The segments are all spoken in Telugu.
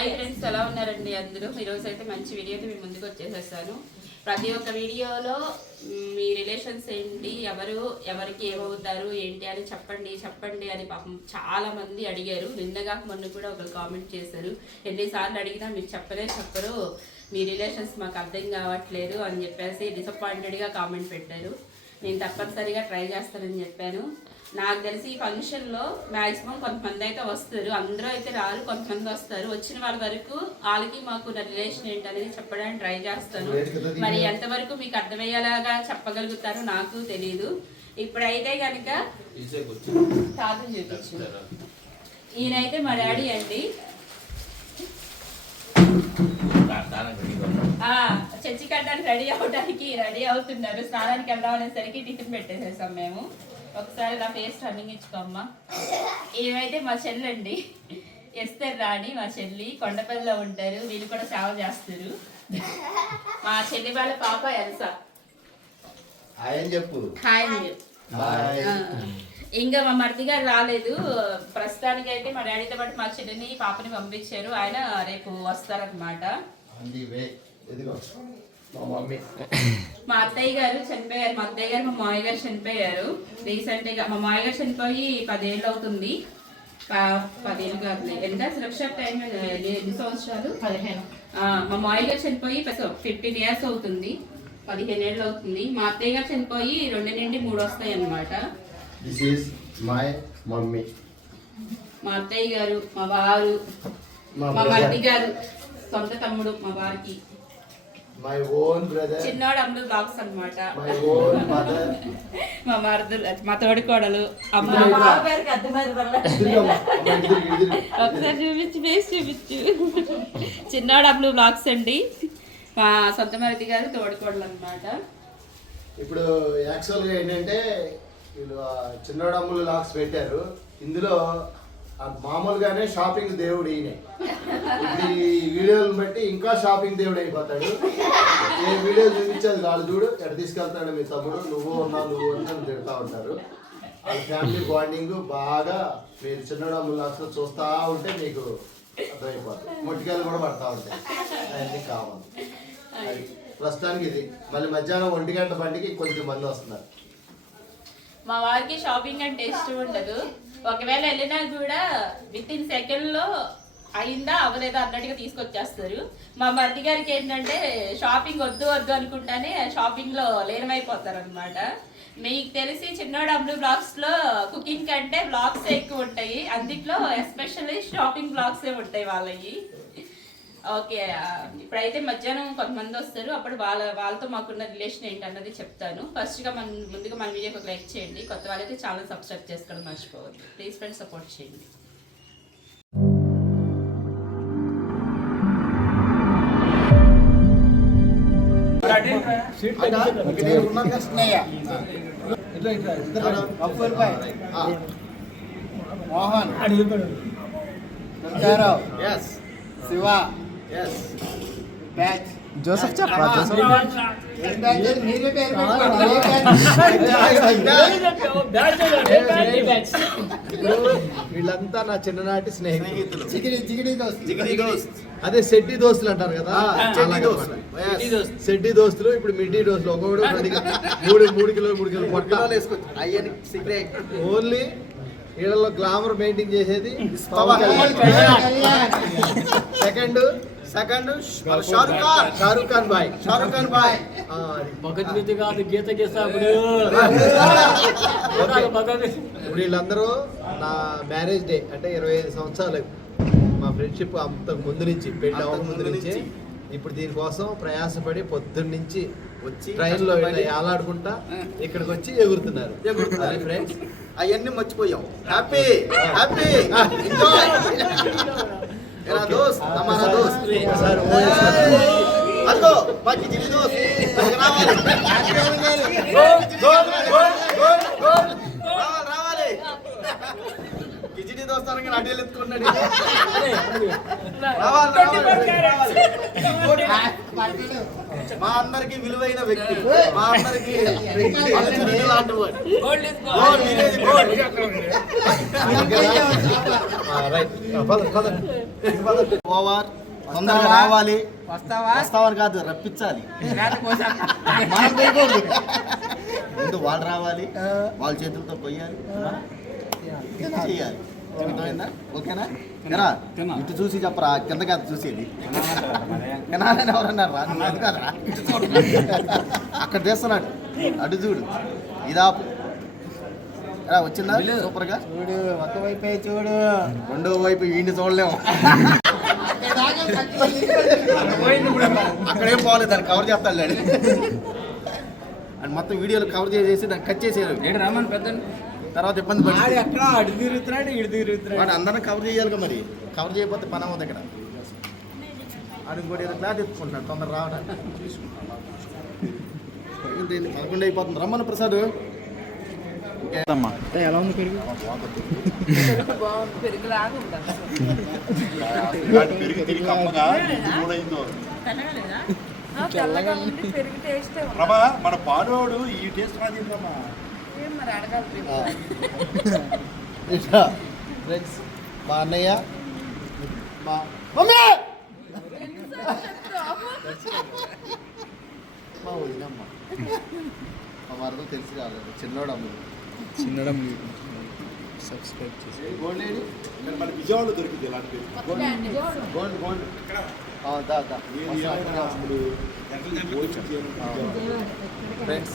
హాయ్ ఫ్రెండ్స్, ఎలా ఉన్నారండి అందరూ? ఈరోజు అయితే మంచి వీడియోతో మీ ముందుకు వచ్చేసేసాను. ప్రతి ఒక్క వీడియోలో మీ రిలేషన్స్ ఏంటి, ఎవరికి ఏమవుతారు ఏంటి అని చెప్పండి అని పాపం చాలా మంది అడిగారు. నిన్నగా మొన్న కూడా ఒకరు కామెంట్ చేశారు, ఎన్నిసార్లు అడిగినా మీరు చెప్పరు, మీ రిలేషన్స్ మాకు అర్థం కావట్లేదు అని చెప్పేసి డిసప్పాయింటెడ్గా కామెంట్ పెట్టారు. నేను తప్పనిసరిగా ట్రై చేస్తానని చెప్పాను. నాకు తెలిసి ఈ ఫంక్షన్లో మ్యాక్సిమం కొంతమంది అయితే వస్తారు, అందరూ అయితే రారు, కొంతమంది వస్తారు. వచ్చిన వాళ్ళ వరకు వాళ్ళకి మాకు రిలేషన్ ఏంటనేది చెప్పడానికి ట్రై చేస్తాను. మరి ఎంతవరకు మీకు అర్థమయ్యేలాగా చెప్పగలుగుతారో నాకు తెలీదు. ఇప్పుడైతే కనుక తాతను చూపించు. ఈయనైతే మా డాడీ అండి. చర్చి కట్టడానికి రెడీ అవుతున్నారు. స్నానానికి వెళ్దాం అనేసరికి టిఫిన్ పెట్టేసేసాం మేము. ఒకసారి నా ఫేస్ రన్నింగ్ ఇచ్చుకోమ్మా. ఏమైతే మా చెల్లండి, ఎస్తర్ రాణి మా చెల్లి, కొండపల్లిలో ఉంటారు. వీళ్ళు కూడా సేవ చేస్తారు. మా చెల్లి వాళ్ళ పాప ఎల్సా. చెప్పు. హాయ్. ఇంకా మా మరిది గారు రాలేదు ప్రస్తుతానికి. అయితే మా డాడీతో పాటు మా చెల్లిని పాపని పంపించారు. ఆయన రేపు వస్తారనమాట. మా అత్తయ్య గారు చనిపోయారు. మా అత్తయ్య గారు మా మామయ్య గారు చనిపోయారు రీసెంట్గా. మా మామయ్య గారు చనిపోయి 10 ఏళ్ళు అవుతుంది. 10 ఏళ్ళు కాదు, ఎంత సురక్ష టైం ఎన్ని సంవత్సరాలు? 15. మా మామయ్య గారు చనిపోయి 15 ఇయర్స్ అవుతుంది, 15 ఏళ్ళు అవుతుంది. మా అత్తయ్య గారు చనిపోయి 2 నుండి 3 వస్తాయి అన్నమాట. మా అత్తయ్య గారు, మా వారు, మా మరిది గారు, సొంత తమ్ముడు మా వారికి, my own brother, చిన్నోడు అమ్ముడు బాక్స్ అన్నమాట. my own mother, మా మరుదులు, మా తోడికోడలు అమ్ముడు. ఒకసారి చూపించు, ఫేస్ చూపించు. చిన్నోడు అమ్ముడు బ్లాగ్స్ అండి. మా సొంత మరిది గారు తోడికోడలు అన్నమాట. ఇప్పుడు యాక్చువల్గా ఏంటంటే వీళ్ళు చిన్నోడు అమ్ములు లాక్స్ పెట్టారు. ఇందులో మామూలుగానే షాపింగ్ దేవుడు ఈయనే. ఇప్పుడు ఈ వీడియోలను బట్టి ఇంకా షాపింగ్ దేవుడు అయిపోతాడు. ఏ వీడియో చూపించేది కాదు, చూడు ఎక్కడ తీసుకెళ్తాడు మీ తమ్ముడు, నువ్వు ఉన్నా తిడతా ఉంటారు. వాళ్ళ ఫ్యామిలీ బాండింగ్ బాగా మీరు చిన్నోడు అమ్ములు లాక్స్ చూస్తూ ఉంటే మీకు అర్థమైపోతుంది. మొట్టికాయలు కూడా పడతా ఉంటాయి, అవన్నీ కావాలి. ప్రస్తుతానికి ఇది మళ్ళీ మధ్యాహ్నం 1 గంట బండికి కొంచెం మంది వస్తున్నారు. మా వారికి షాపింగ్ అంటే ఇష్టం ఉండదు. ఒకవేళ వెళ్ళినా కూడా విత్ ఇన్ సెకండ్లో అయిందా అవ్వలేదా అన్నట్టుగా తీసుకొచ్చేస్తారు. మా మరిది గారికి ఏంటంటే షాపింగ్ వద్దు అనుకుంటానే షాపింగ్లో లీనమైపోతారు అనమాట. మీకు తెలిసి చిన్నోడు అమ్ముడు బ్లాగ్స్లో కుకింగ్ కంటే బ్లాగ్స్ ఎక్కువ ఉంటాయి. అందుట్లో ఎస్పెషల్లీ షాపింగ్ బ్లాగ్సే ఉంటాయి వాళ్ళవి. ఓకే, ఇప్పుడైతే మధ్యాహ్నం కొంతమంది వస్తారు. అప్పుడు వాళ్ళతో మాకున్న రిలేషన్ ఏంటన్నది చెప్తాను. ఫస్ట్గా ముందుగా మన వీడియోకి ఒక లైక్ చేయండి. కొత్త వాళ్ళైతే ఛానల్ సబ్స్క్రైబ్ చేసుకోవడం మర్చిపోవద్దు. ప్లీజ్ ఫ్రెండ్స్, సపోర్ట్ చేయండి. మోహన్, శివ, జోసెఫ్ చెప్పా. వీళ్ళంతా నా చిన్ననాటి స్నేహితులు. అదే సెడ్డి దోస్తులు అంటారు కదా, సెడ్డి దోస్తులు. ఇప్పుడు మిడ్డీ దోస్తులు. ఒక్కొక్కడు 3 కిలోలు పొట్టాలు వేసుకోవచ్చు. ఓన్లీ వీళ్ళలో గ్లామర్ మెయింటైన్ చేసేది సెకండ్ షారుఖ్ ఖాన్ బాయ్. ఇప్పుడు వీళ్ళందరూ నా మ్యారేజ్ డే అంటే 25 సంవత్సరాలు మా ఫ్రెండ్షిప్ అంత ముందు నుంచి, పెళ్లి అవ్వక ముందు నుంచి. ఇప్పుడు దీనికోసం ప్రయాసపడి పొద్దున్న నుంచి వచ్చి ట్రైన్లో ఏలాడుకుంటా ఇక్కడికి వచ్చి ఎగురుతున్నారు. ఫ్రెండ్స్, అవన్నీ మర్చిపోయాం. Happy enjoy. मेरा दोस्त, हमारा दोस्त. हेलो बाकी जिली दोस्त. రావాలి కిజిడి దోస్త్ అనగా అడ్డీలు ఎత్తుకొని మా అందరికి విలువైన వ్యక్తి, మా అందరికి తొందరగా రావాలి. వస్తావని కాదు, రప్పించాలి. మనం పోయకూడదు. ముందు వాళ్ళు రావాలి, వాళ్ళ చేతులతో పోయాలి, చేయాలి. అర్థమైందా? ఓకేనా? ఇటు చూసి చెప్పరా, కిందకి అది చూసేది. కెనాలని ఎవరన్నారు రా, నువ్వు అది కాదురా, ఇటు చూడు. అక్కడ చేస్తున్నాడు, అటు చూడు, ఇదాపు. వచ్చిందా సూపర్ గా? చూడు, ఒకవైపు చూడు, రెండో వైపు వీడిని చూడలేము. అక్కడేం పోలేదు, దాన్ని కవర్ చేస్తాడు అండ్ మొత్తం వీడియోలు కవర్ చేసేసి దాన్ని కట్ చేసేది. తర్వాత ఇబ్బంది పడి వాడు అందరినీ కవర్ చేయాలిగా, మరి కవర్ చేయకపోతే పని అవ్వదు ఇక్కడ. అది ఇంకోటి ఏదో క్లాత్ ఎత్తుకుంటున్నాడు తొందర రావడానికి. 11 అయిపోతుంది. రమ్మను ప్రసాద్. ఎలా ఉంది పెరుగు? మన పాలోడు ఈ టేస్ట్ రాదు. ఫ్రెండ్స్, మా అన్నయ్య, మా మమ్మీ, మా వదినమ్మ, మా మరదలు తెలిసి రాలేదు. చిన్నోడమ్మ సబ్స్క్రైబ్ చేసి గోల్డ్ లేడీ మన విజయవాడలో దొరికింది ఇలాంటి గోల్డ్ ఫ్రెండ్స్,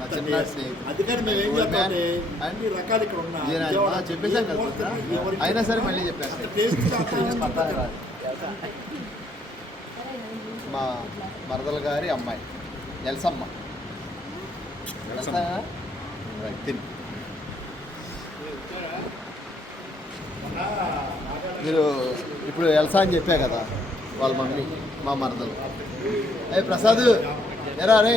నా చిన్న స్నేహితుడు. అందుకని మేము ఏం చేస్తామంటే అన్ని రకాలు ఇక్కడ ఉన్నాయి చెప్పేసాం కదా, అయినా సరే మళ్ళీ చెప్పేస్తాను. మా మరదల గారి అమ్మాయి ఎల్సమ్మ. తిని మీరు ఇప్పుడు ఎల్సా అని చెప్పా కదా, వాళ్ళ మమ్మీ మా మరదలు. ఏ ప్రసాద్, ఎరా రే,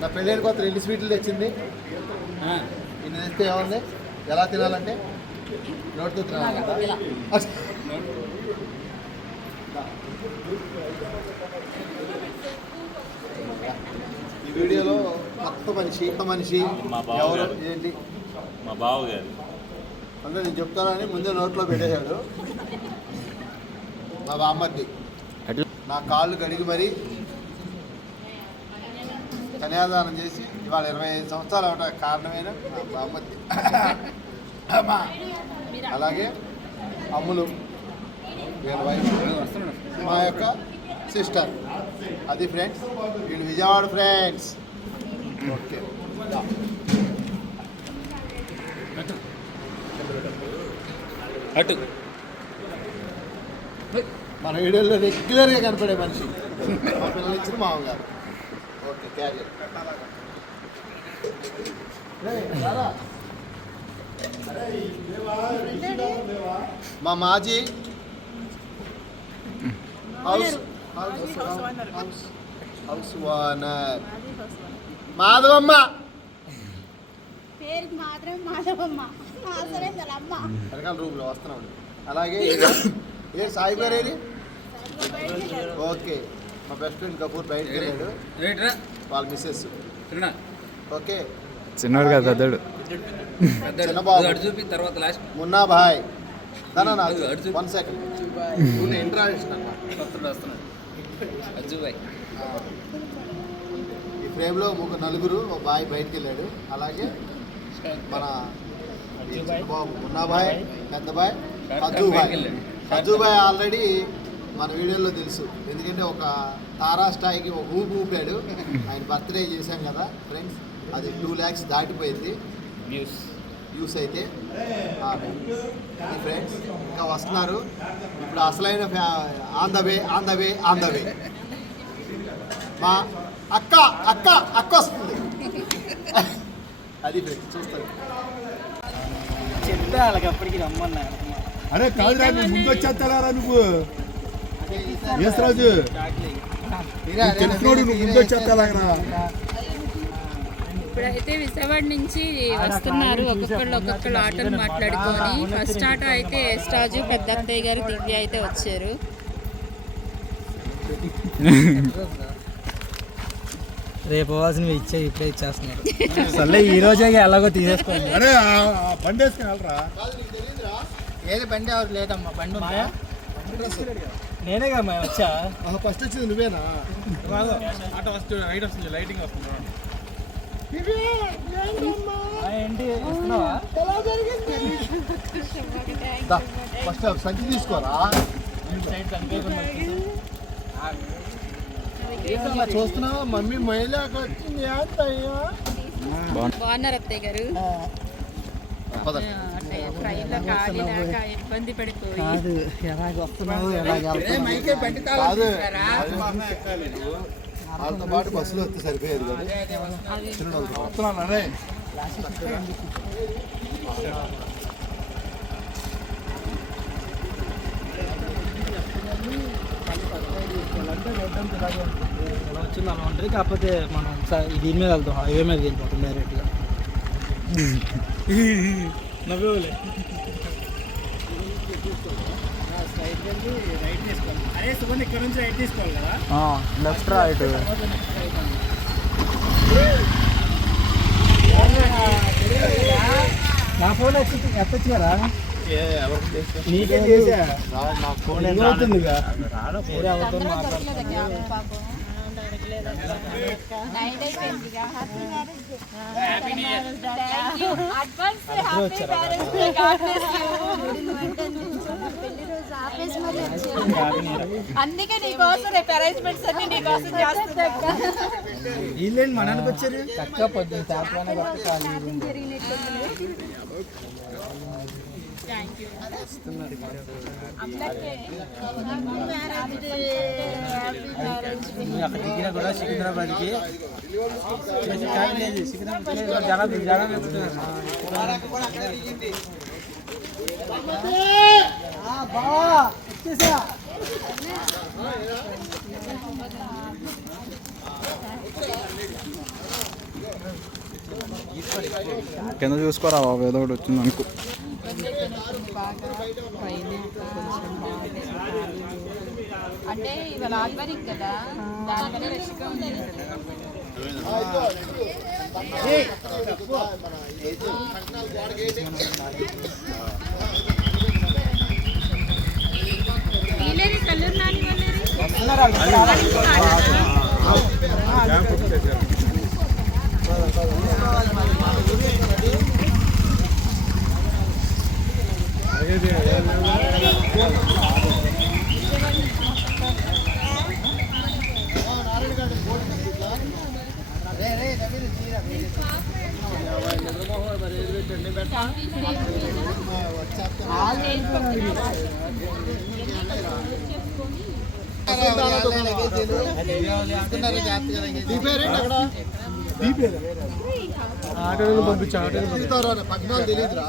నా పెళ్ళైన కొత్త 2 స్వీట్లు తెచ్చింది. ఇన్ని తెస్తే ఏముంది? ఎలా తినాలంటే నోటితో తినాలి కదా. ఈ వీడియోలో కొత్త మనిషి ఎవరు ఏంటి? మా బావగారు. అంటే నేను చెప్తానని ముందే నోట్లో పెట్టేశాడు మా బామ్మర్ది. నా కాళ్ళు కడిగి మరీ కన్యాదానం చేసి ఇవాళ 25 సంవత్సరాలు అవడం కారణమైన మా బామ్మర్ది. అలాగే అమ్ములు వీళ్ళ వైఫ్, మా యొక్క సిస్టర్. అది ఫ్రెండ్స్, వీళ్ళు విజయవాడ ఫ్రెండ్స్. ఓకే, అటు మన వీడియోలో రెగ్యులర్గా కనపడే మనిషి మా పిల్లలు ఇచ్చిన మామగారు. Okay, carrier. మా మాజీ హౌస్ ఓనర్ మాధవమ్మ. వెనకాల రూమ్లో వస్తున్నాం. అలాగే ఏ సాయి గారు ఏది? ఓకే, మా బెస్ట్ ఫ్రెండ్ కపూర్ బయటకు వెళ్ళాడు, వాళ్ళ మిస్సెస్. ఓకే, చిన్నవాడు కదా పెద్దడు. చిన్నబాబు మున్నా భాయ్. తన 1 సెకండ్ ఇంట్రాక్షన్ ఈ ఫ్రేమ్లో నలుగురు, ఒక బాయ్ బయటకు వెళ్ళాడు. అలాగే మన బాబు మున్నాబాయ్, పెద్ద బాయ్ హజూబాయ్ ఆల్రెడీ మన వీడియోలో తెలుసు, ఎందుకంటే ఒక తారా స్థాయికి ఒక ఊపాడు. ఆయన బర్త్డే చేశాం కదా ఫ్రెండ్స్, అది 2 lakhs దాటిపోయింది వ్యూస్ అయితే. ఫ్రెండ్స్ ఇంకా వస్తున్నారు. ఇప్పుడు అసలైన ఆన్ ద వే మా అక్క వస్తుంది. అది ఫ్రెండ్స్ చూస్తారు. చెప్తే వాళ్ళకి అప్పటికి రమ్మన్నా. అరే కాదురా, ముందు వచ్చేస్తారా నువ్వు? ఎస్ రాజు, తెలిసినోడు నువ్వు ముందు వచ్చేస్తారా? ఇప్పుడైతే విజయవాడ నుంచి వస్తున్నారు ఒక్కొక్కళ్ళు ఆటోలు మాట్లాడుకొని. ఫస్ట్ ఆటో అయితే ఎస్ రాజు, పెద్ద అత్తయ్య గారు, దివ్య అయితే వచ్చారు. రేపు పోవాల్సినవి ఇప్పుడే ఇచ్చేస్తున్నారు. సర్లే ఈ రోజే ఎలాగో తీసేసుకోండి. అరే బండి వేసుకుని వెళ్ళరా. ఏది బండి ఎవరు లేదమ్మా, బండి ఉందా? నేనే కదా వచ్చా. ఫస్ట్ వచ్చింది నువ్వేనా? ఆటో ఫస్ట్ రైట్ వస్తుంది, లైటింగ్ వస్తుంది. ఏంటి వస్తున్నావా? ఫస్ట్ సంచి తీసుకోరా. చూస్తున్నావా మమ్మీ మహిళకు వచ్చింది. బాగున్నారు అత్తయ్య గారు. ట్రైన్లో ఖాళీ లేక ఇబ్బంది పడిపోయి కాదు వాళ్ళతో పాటు బస్సులో వస్తే సరిపోయేది కదా. వస్తున్నాను అరే. ఎలా వచ్చింది అలా ఉంటుంది. కాకపోతే మనం దీని మీద వెళ్తాం, హైవే మీద వెళ్ళిపోతాం డైరెక్ట్గా. నవ్వేవులే. రైట్ తీసుకోవాలి. అదే సుగంధ ఇక్కడ నుంచి రైట్ తీసుకోవాలి కదా. Left right. నా ఫోన్ వచ్చి ఎత్తచ్చు కదా. నీకే చేసా. నా ఫోన్ అవుతుంది ఎవరితో అందుకే నీకోసం రేపు అరేంజ్మెంట్స్ అన్ని నీకోసం చేస్తా. వీళ్ళేంటి మనకి వచ్చారు చక్క పొద్దున్న చేపలనే పట్టుకోవాలి. అక్కడ దిగినా కూడా సికింద్రాబాద్కి జనం కింద చూసుకోరా బాబు, ఏదో ఒకటి వచ్చింది అనుకో. అంటే ఇవాళ ఆధ్వర్యం కదా, దానివల్ల రష్గా ఉంది. వీళ్ళేది కల్లూరు నాని ఆటోలు పంపించా. ఆటోలు పక్కన తెలియదురా.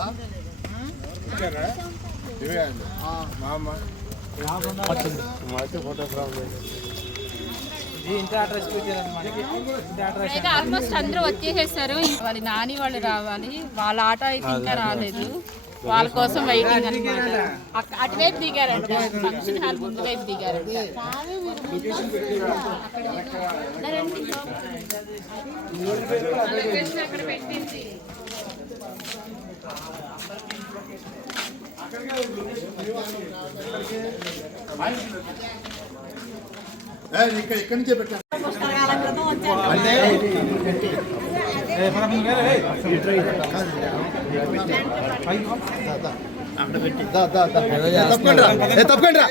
ఆల్మోస్ట్ అందరూ వచ్చేసేసారు. వాళ్ళ నాని వాళ్ళు రావాలి, వాళ్ళ ఆటో అయితే ఇంకా రాలేదు. వాళ్ళ కోసం వెయిటింగ్ అనమాట. అటువైపు దిగారంట, ఫంక్షన్ హాల్ ముందు వైపు దిగారంట. అక్కడ పెట్టింది. ఇక్కడి నుంచే పెట్టాను. తప్పకుండా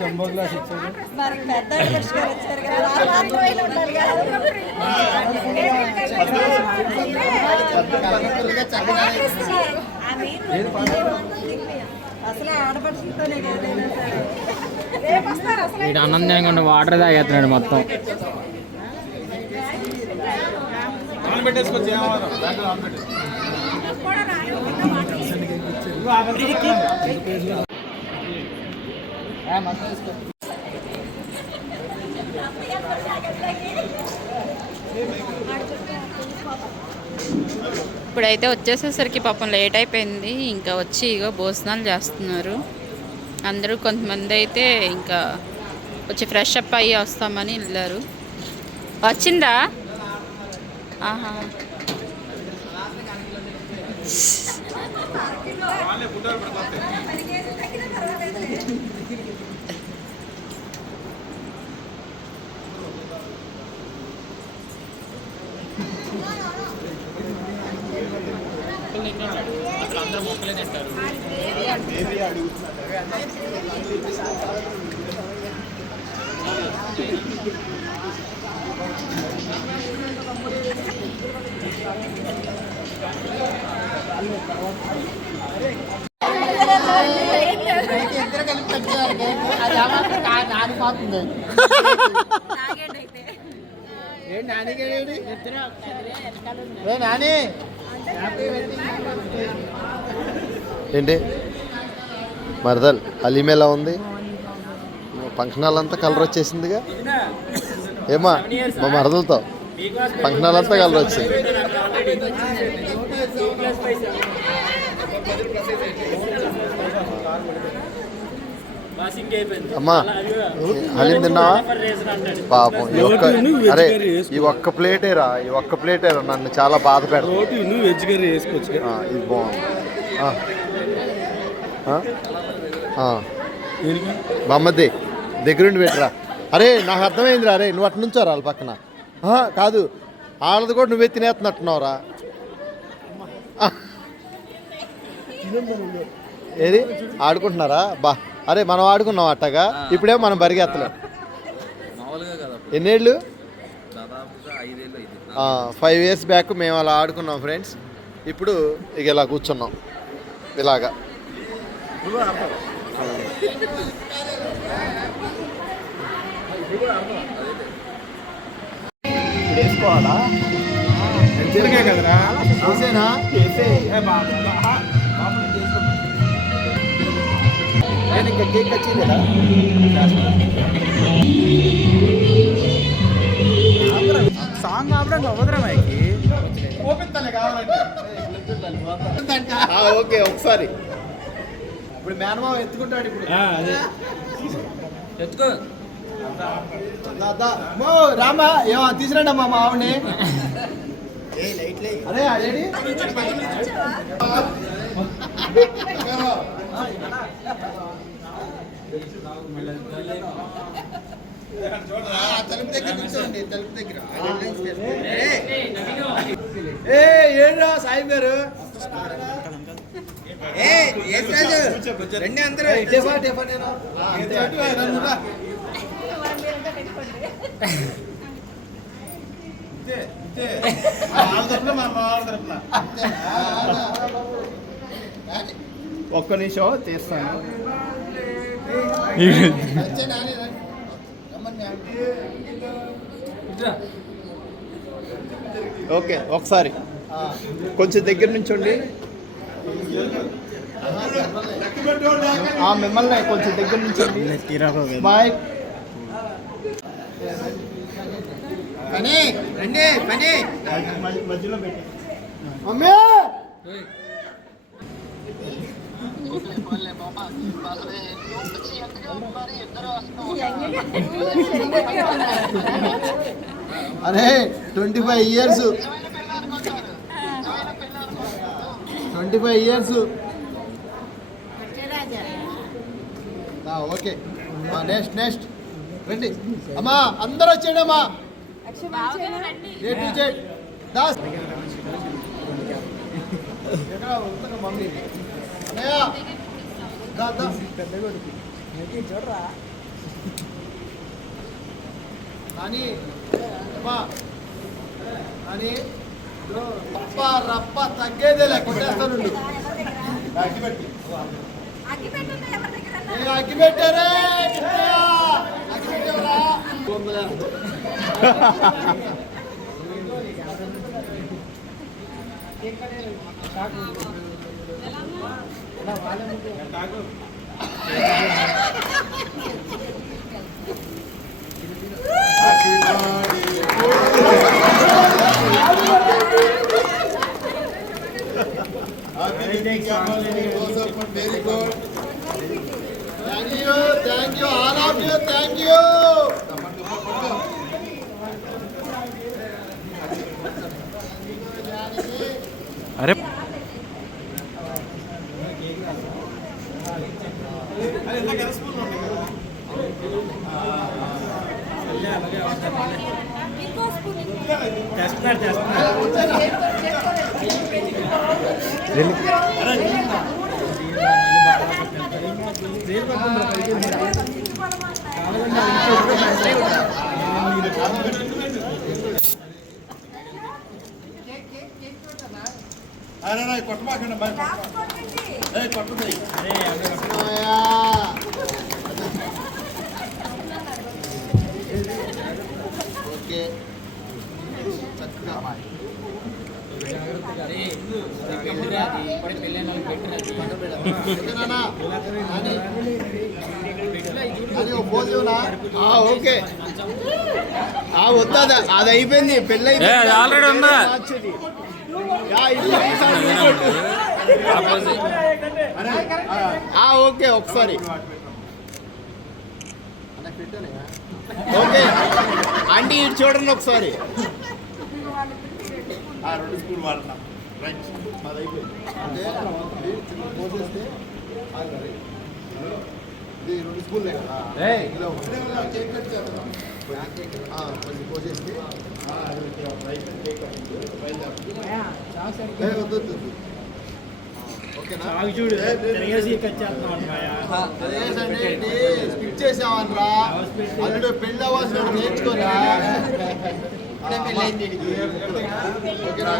జంబో గ్లాస్ ఇచ్చారు. వీడు ఆనందంగా వాటర్ తాగేస్తున్నాడు మొత్తం. ఇప్పుడైతే వచ్చేసేసరికి పాపం లేట్ అయిపోయింది. ఇంకా వచ్చి ఇగో భోజనాలు చేస్తున్నారు అందరూ. కొంతమంది అయితే ఇంకా వచ్చి ఫ్రెష్ అప్ అయ్యి వస్తామని వెళ్ళారు. వచ్చిందా? ఆహా, ఏంటి మరదల్ హలీం ఎలా ఉంది? ఫంక్షన్ హాల్ అంతా కలర్ వచ్చేసిందిగా. ఏమా మా మరదలతో ఫంక్షన్ హాల్ అంతా కలర్ వచ్చింది. అమ్మా హలీం తిన్నావా? పాపం ఈ ఒక్క ప్లేటేరా, ఈ ఒక్క ప్లేటేరా నన్ను చాలా బాధ పెడతాను. ఇది బాగుంది. బామ్మద్ది దగ్గరుండి పెట్టరా. అరే నాకు అర్థమైందిరా. అరే నువ్వు అటు నుంచోరా వాళ్ళ పక్కన. కాదు వాళ్ళది కూడా నువ్వే తినేస్తున్నట్టున్నావురా. ఏది ఆడుకుంటున్నారా? బా అరే మనం ఆడుకున్నాం అట్టగా. ఇప్పుడేమో మనం బరిగెత్తలేం. ఎన్నేళ్ళు? 5 years బ్యాక్ మేము అలా ఆడుకున్నాం ఫ్రెండ్స్. ఇప్పుడు ఇక ఇలా కూర్చున్నాం ఇలాగా. వేసుకోవాలా? కదరా చూసేనా? ఇంకా కేక్ వచ్చింది కదా. సాంగ్ ఆపడానికి అవసరం మైకి. ఓకే ఒకసారి. ఇప్పుడు మేనమావ ఎత్తుకుంటాడు. ఇప్పుడు ఎత్తుకో రామా ఏమో తీసుకురండి అమ్మా మా ఆవిడని. అరే అదేంటి తలుపు దగ్గర కూర్చోండి. తలుపు దగ్గర ఏడ్రా సాయిబ్ గారు. రండి అందరూ. ఒక్క నిమిషం తీస్తాను. ఓకే ఒకసారి కొంచెం దగ్గర నుంచండి. మిమ్మల్ని కొంచెం దగ్గర నుంచండి. బాయ్. పని రండి పని మధ్యలో పెట్టి. మమ్మీ అరే 25 years 25 years. ఓకే నెక్స్ట్ రండి అమ్మా అందరూ వచ్చేయండి అమ్మా. A to Z Das mummy చూడరా అని అని రప్ప రప్ప తగ్గేదేలే కొట్టేస్తాను. అగ్గి పెట్టారే అగ్గి పెట్టారా? Very good. Thank you all of you, thank you. అరే ఓకే చక్కగా ఓకే వద్దా అది అయిపోయింది పెళ్ళి ఆల్రెడీ ఉందా ఓకే ఒకసారి ఓకే ఆంటీ ఇటు చూడండి ఒకసారి. పోసేస్తే ఇది 2 స్పూన్లే కదా కేక్ కట్ చేద్దాం. కొంచెం పోసేస్తే వద్దు. ఓకేనా స్కిప్ చేసామనరా అల్లుడు పెళ్ళి అవ్వాల్సిన నేర్చుకోరా. ఓకేనా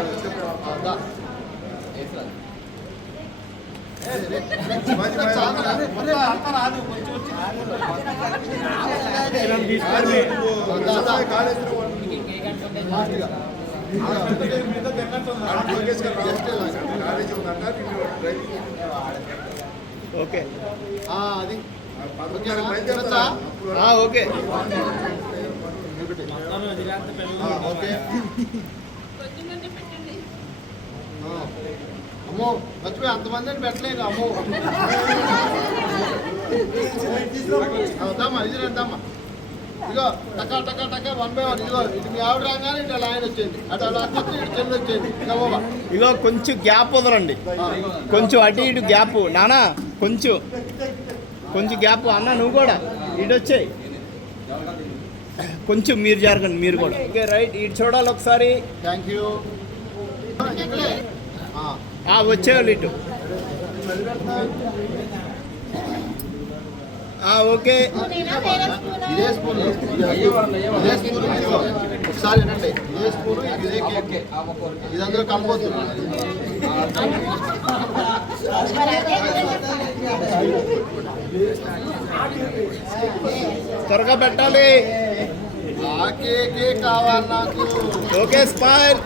ఓకే అది ఓకే ఓకే. అమ్మో మర్చిపోయి అంతమందిని పెట్టలేదు. అమ్మో వద్దామా ఇది రండమ్మా. ఇదిగో టకా 1 by 1. ఇదిగో ఇది మీ ఆవిడ రాగానే ఇట్లా లైన్ వచ్చింది, అటు అలా వచ్చి ఇటు చెల్లి వచ్చింది. ఇగో కొంచెం గ్యాప్ వదలండి, కొంచెం అటు ఇటు గ్యాప్. నానా కొంచెం గ్యాప్. అన్న నువ్వు కూడా ఇటు వచ్చాయి, కొంచెం మీరు జరగండి మీరు కూడా. ఓకే రైట్, ఇటు చూడాలి ఒకసారి. Thank you. వచ్చేవాళ్ళు ఇటు. ఓకే ఇదే స్పూన్ ఒకసారి వినండి. ఇదే స్పూన్ ఇదే కేక్, ఇది అందులో కలపొద్దు. త్వరగా పెట్టాలి. ఆ కేకే కావాలి నాకు. Okay smile.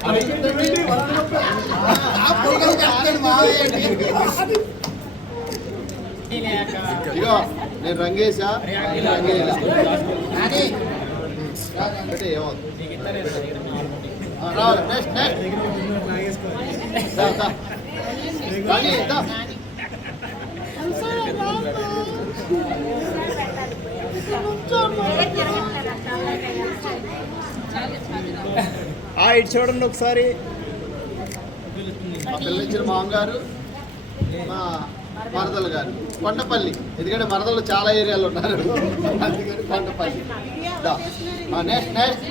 ఇగో నేను రంగేశా అంటే ఏమవుతుంది. ఇటు చూడండి ఒకసారి. మా పిల్లలిచ్చిన మామగారు, మా మరదలు గారు కొండపల్లి. ఎందుకంటే మరదలు చాలా ఏరియాలో ఉన్నారు, అందుకని కొండపల్లి. నెక్స్ట్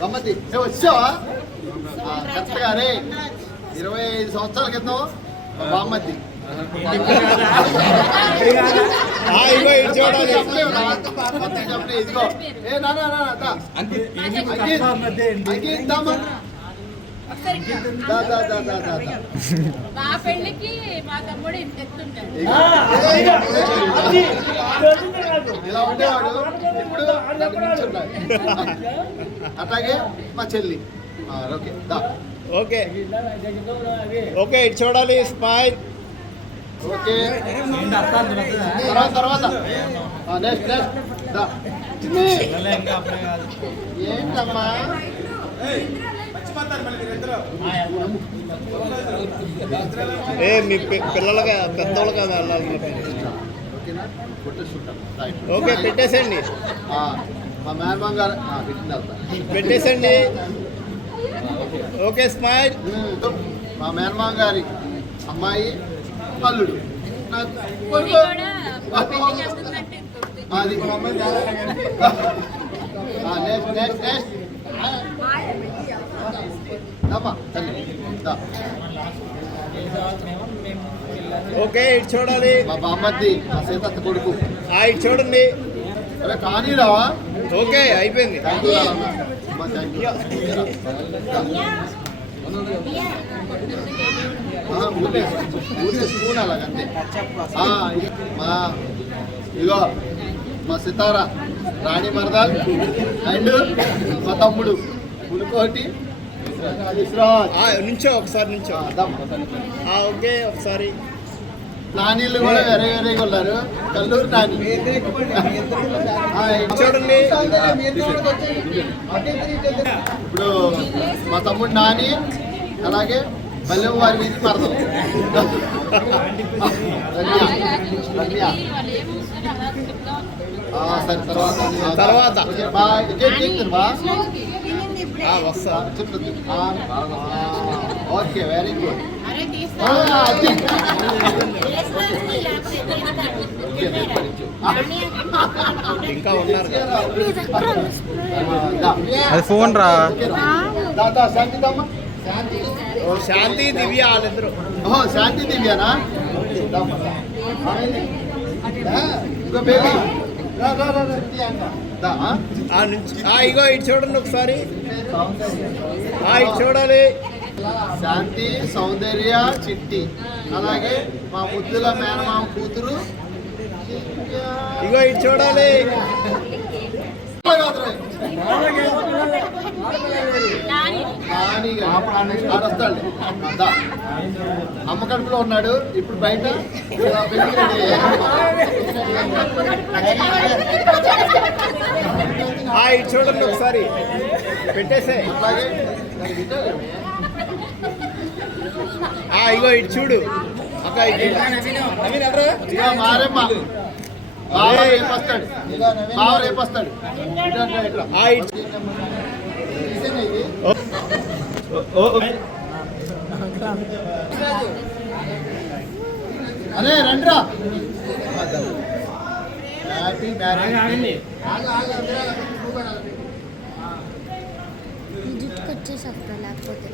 గమ్మతి వచ్చావా కరెక్ట్గా. అరే 25 సంవత్సరాల క్రితం బామ్మతి. ఇదిగో ఏ నానా మా పెళ్ళికి మా తమ్ముడు ఇంత ఎత్తుంటాడు. ఇలా ఉండేవాడు, ఇప్పుడు అట్లాగే మా చెల్లి. ఓకే ఓకే ఓకే ఇటు చూడాలి. స్మైల్. ఓకే తర్వాత నెక్స్ట్ దా. చిన్ని. ఏంటమ్మా మీ పిల్లలుగా పెద్దోళ్ళుగా వెళ్ళాలి. ఓకేనా ఫోటో షూట్ అమ్మా. ఓకే పెట్టేసండి, మా మేనమామ గారు పెట్టింది పెట్టేసండి. Okay smile. మా మేనమామ గారి అమ్మాయి అల్లుడు నాకు కొడుకు. అది నెక్స్ట్ నెక్స్ట్ నెక్స్ట్ అమ్మా తల్లి దా. ఓకే ఇటు చూడాలి. మా బామ్మద్ది మా సీతత్త కొడుకు. ఇటు చూడండి. అరే కానీరా. ఓకే అయిపోయింది. థ్యాంక్ యూ అమ్మా, థ్యాంక్ యూ. ఊరికే స్పూన్ అలాగంతే. మా ఇగో మా సితారా రాణి మరదాల్ అండ్ మా తమ్ముడు పులికోటి విశ్రాజ్. నుంచో ఒకసారి నుంచో. ఓకే ఒకసారి. నానీళ్ళు కూడా వేరే వేరేగా ఉన్నారు. కల్లూరు నాని. చూడండి. ఇప్పుడు మా తమ్ముడు నాని, అలాగే బల్లెం వారి వీధి మరదలు సరే తర్వాత వస్తా చెప్తుంది. Okay very good. ఇంకా ఉన్నారు. అది ఫోన్ రా. శాంతిదమ్మా. శాంతి దివ్య వాళ్ళిద్దరు. శాంతి దివ్యానా? ఇంకో బేబీ ఇగో ఇటు చూడండి ఒకసారి. ఇటు చూడాలి. శాంతి, సౌందర్య, చిట్టి, అలాగే మా ముద్దుల మేనమామ కూతురు. ఇగో ఇటు చూడాలి. అమ్మ కడుపులో ఉన్నాడు ఇప్పుడు బయట. ఇటు చూడండి ఒకసారి. పెట్టేసే. ఇగో ఇటు చూడు అక్క. ఇక మారేమ్మా బావ రేపు వస్తాడు. బావ రేపు వస్తాడు. అరే రండ్రా. Happy marriage. జుట్టుకు వచ్చేసి వస్తా లేకపోతే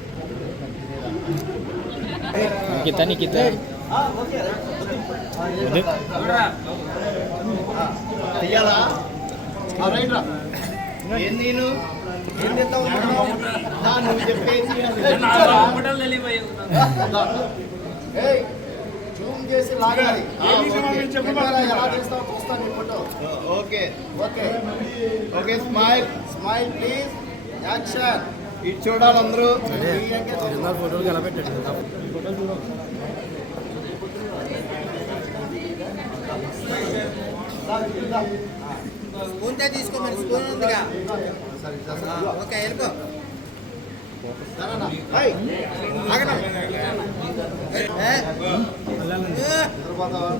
అయ్యాలా రైట్రా. ఏం నేను నువ్వు చెప్పేసి జూమ్ చేసి లాగాలి. ఎలా తీస్తావు చూస్తాను ఈ photo. Okay okay okay smile. Smile please. Action. ఇటు చూడాలి అందరూ. ఫోటోలు ఎలా పెట్టండి. స్పూన్ తీసుకోమని. స్పూన్ ఉందిగా. ఓకే వెళ్ళిపో. నిద్రపోతావా?